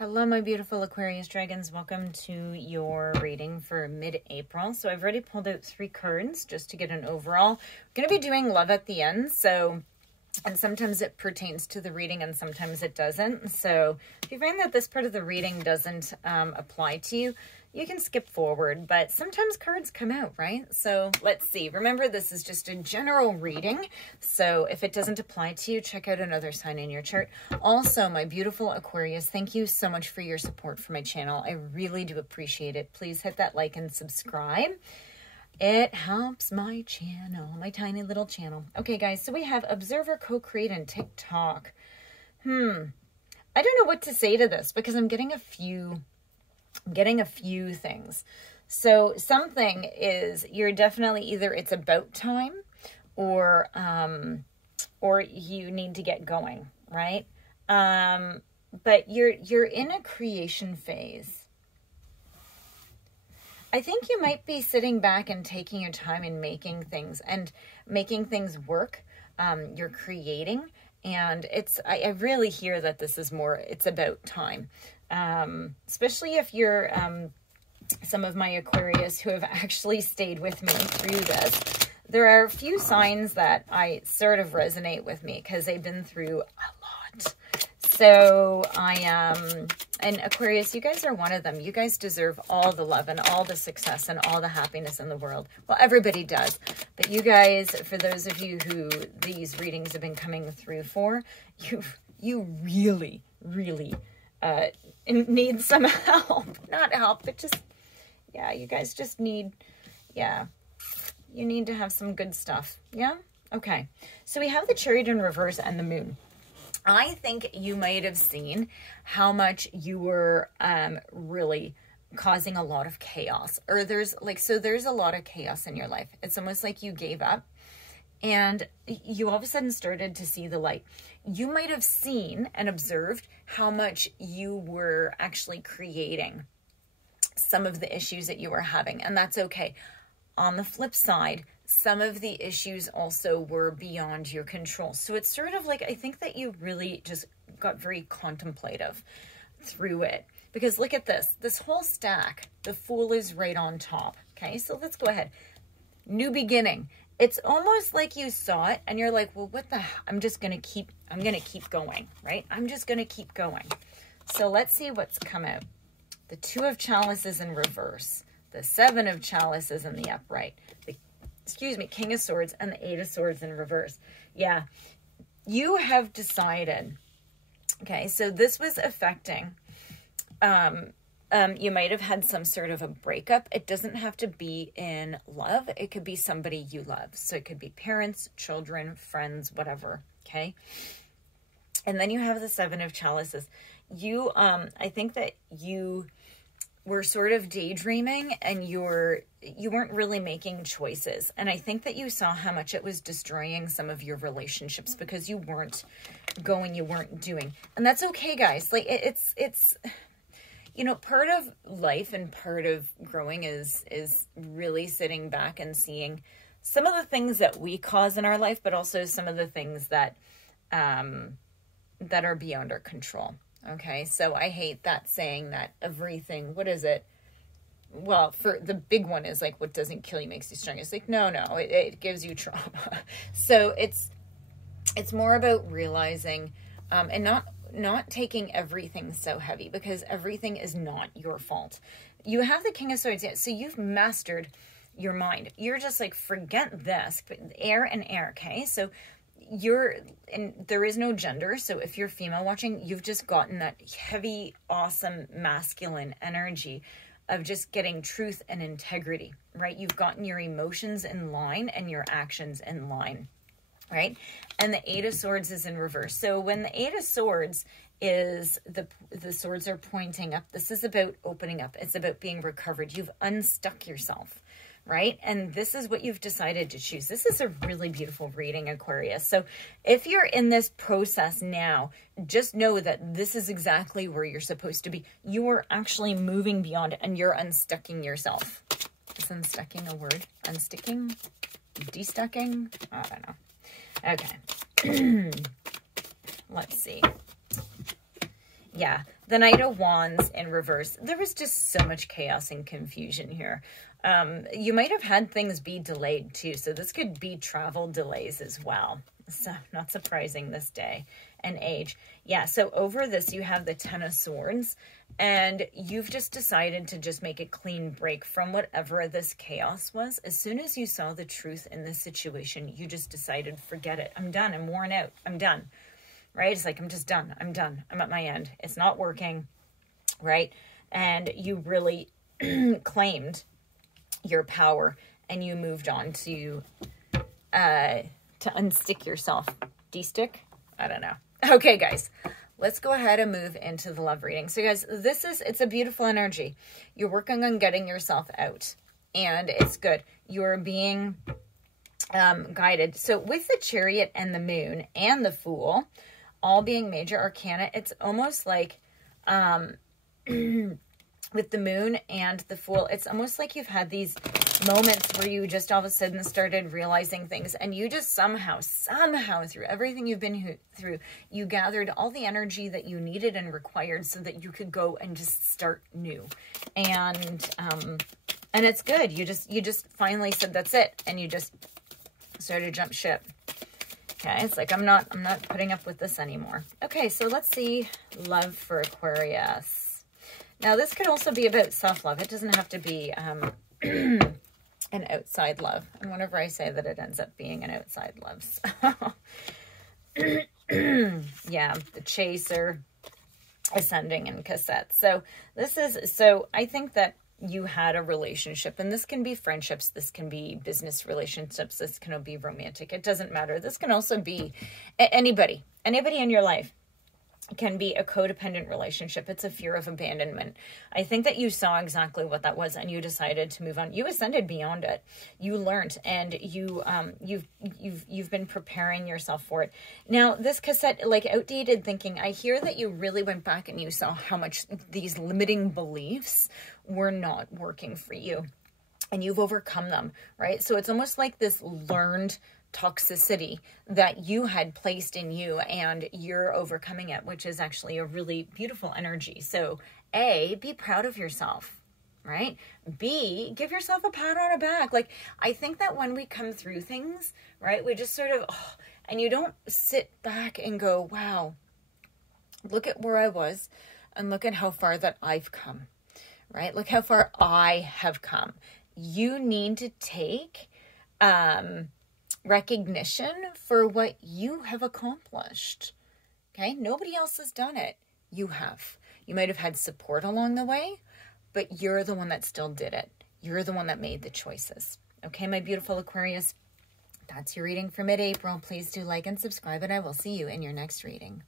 Hello, my beautiful Aquarius dragons. Welcome to your reading for mid-April. So I've already pulled out 3 cards just to get an overall. We're going to be doing love at the end. And sometimes it pertains to the reading and sometimes it doesn't. So if you find that this part of the reading doesn't apply to you, you can skip forward, but sometimes cards come out, right? So let's see. Remember, this is just a general reading. So if it doesn't apply to you, check out another sign in your chart. Also, my beautiful Aquarius, thank you so much for your support for my channel. I really do appreciate it. Please hit that like and subscribe. It helps my channel, my tiny little channel. Okay, guys, so we have Observer, Co-Create, and TikTok. I don't know what to say to this because I'm getting a few things. So something is, you're definitely either it's about time or you need to get going, right? But you're in a creation phase. I think you might be sitting back and taking your time and making things work. You're creating, and I really hear that this is more, it's about time. Especially if you're some of my Aquarius who have actually stayed with me through this. There are a few signs that I sort of resonate with me because they've been through a lot. So and Aquarius, you guys are one of them. You guys deserve all the love and all the success and all the happiness in the world. Well, everybody does. But you guys, for those of you who these readings have been coming through for, you really, really need some help. Not help, but just, yeah, you guys just need, yeah, you need to have some good stuff. Yeah? Okay. So we have the Chariot in reverse and the Moon. I think you might have seen how much you were really causing a lot of chaos. Or there's a lot of chaos in your life. It's almost like you gave up and you all of a sudden started to see the light. You might have seen and observed how much you were actually creating some of the issues that you were having, and that's okay. On the flip side, some of the issues also were beyond your control. So it's sort of like, I think that you really just got very contemplative through it. Because look at this whole stack, the Fool is right on top. Okay, so let's go ahead. New beginning. It's almost like you saw it and you're like, well, what the hell? I'm going to keep going, right? I'm just going to keep going. So let's see what's come out. The 2 of Chalices in reverse. The 7 of Chalices in the upright. The King of Swords and the 8 of Swords in reverse. Yeah, you have decided. Okay, so this was affecting, you might have had some sort of a breakup. It doesn't have to be in love. It could be somebody you love. So it could be parents, children, friends, whatever, okay? And then you have the 7 of Chalices. You, I think that you were sort of daydreaming and you weren't really making choices. And I think that you saw how much it was destroying some of your relationships because you weren't going, you weren't doing. And that's okay, guys. Like it's you know, part of life and part of growing is really sitting back and seeing some of the things that we cause in our life, but also some of the things that that are beyond our control. Okay, so I hate that saying that everything, what is it? Well, for the big one is like, what doesn't kill you makes you stronger. It's like, no, it gives you trauma. So it's more about realizing and not taking everything so heavy because everything is not your fault. You have the King of Swords, yeah, so you've mastered your mind. You're just like, forget this, but air and air, okay? So and there is no gender. So if you're female watching, you've just gotten that heavy, awesome, masculine energy of just getting truth and integrity, right? You've gotten your emotions in line and your actions in line, right? And the 8 of Swords is in reverse. So when the 8 of Swords is the swords are pointing up, this is about opening up. It's about being recovered. You've unstuck yourself, right? And this is what you've decided to choose. This is a really beautiful reading, Aquarius. So if you're in this process now, just know that this is exactly where you're supposed to be. You are actually moving beyond it and you're unstucking yourself. Is unstucking a word? Unsticking? Destucking? I don't know. Okay. Let's see. Yeah, the Knight of Wands in reverse. There was just so much chaos and confusion here. You might have had things be delayed too. So this could be travel delays as well. So not surprising this day and age. Yeah, so over this you have the Ten of Swords, and you've just decided to just make a clean break from whatever this chaos was. As soon as you saw the truth in this situation, you just decided, forget it. I'm done. I'm worn out. I'm done. Right? It's like, I'm just done. I'm done. I'm at my end. It's not working. Right? And you really claimed your power, and you moved on to unstick yourself. De-stick? I don't know. Okay, guys, let's go ahead and move into the love reading. So, guys, it's a beautiful energy. You're working on getting yourself out, and it's good. You're being guided. So with the Chariot and the Moon and the Fool all being major arcana, it's almost like with the Moon and the Fool, it's almost like you've had these moments where you just all of a sudden started realizing things, and you just somehow through everything you've been through, you gathered all the energy that you needed and required so that you could go and just start new. And it's good. You just finally said that's it, and you just started to jump ship. Okay, it's like I'm not putting up with this anymore. Okay, so let's see love for Aquarius. Now this could also be about self-love. It doesn't have to be an outside love. And whenever I say that, it ends up being an outside love. So yeah, the Chaser, Ascending, and Cassette. So I think that you had a relationship, and this can be friendships, this can be business relationships, this can be romantic. It doesn't matter. This can also be anybody in your life. It can be a codependent relationship. It's a fear of abandonment. I think that you saw exactly what that was, and you decided to move on. You ascended beyond it. You learned, and you've been preparing yourself for it. Now, this cassette, like outdated thinking, I hear that you really went back and you saw how much these limiting beliefs were not working for you, and you've overcome them, right? So it's almost like this learned toxicity that you had placed in you, and you're overcoming it, which is actually a really beautiful energy. So A, be proud of yourself, right? B, give yourself a pat on the back. Like, I think that when we come through things, right, we just sort of, and you don't sit back and go, wow, look at where I was and look at how far that I've come, right? Look how far I have come. You need to take recognition for what you have accomplished. Okay, nobody else has done it. You have. You might have had support along the way, but you're the one that still did it. You're the one that made the choices. Okay, my beautiful Aquarius, that's your reading for mid-April. Please do like and subscribe, and I will see you in your next reading.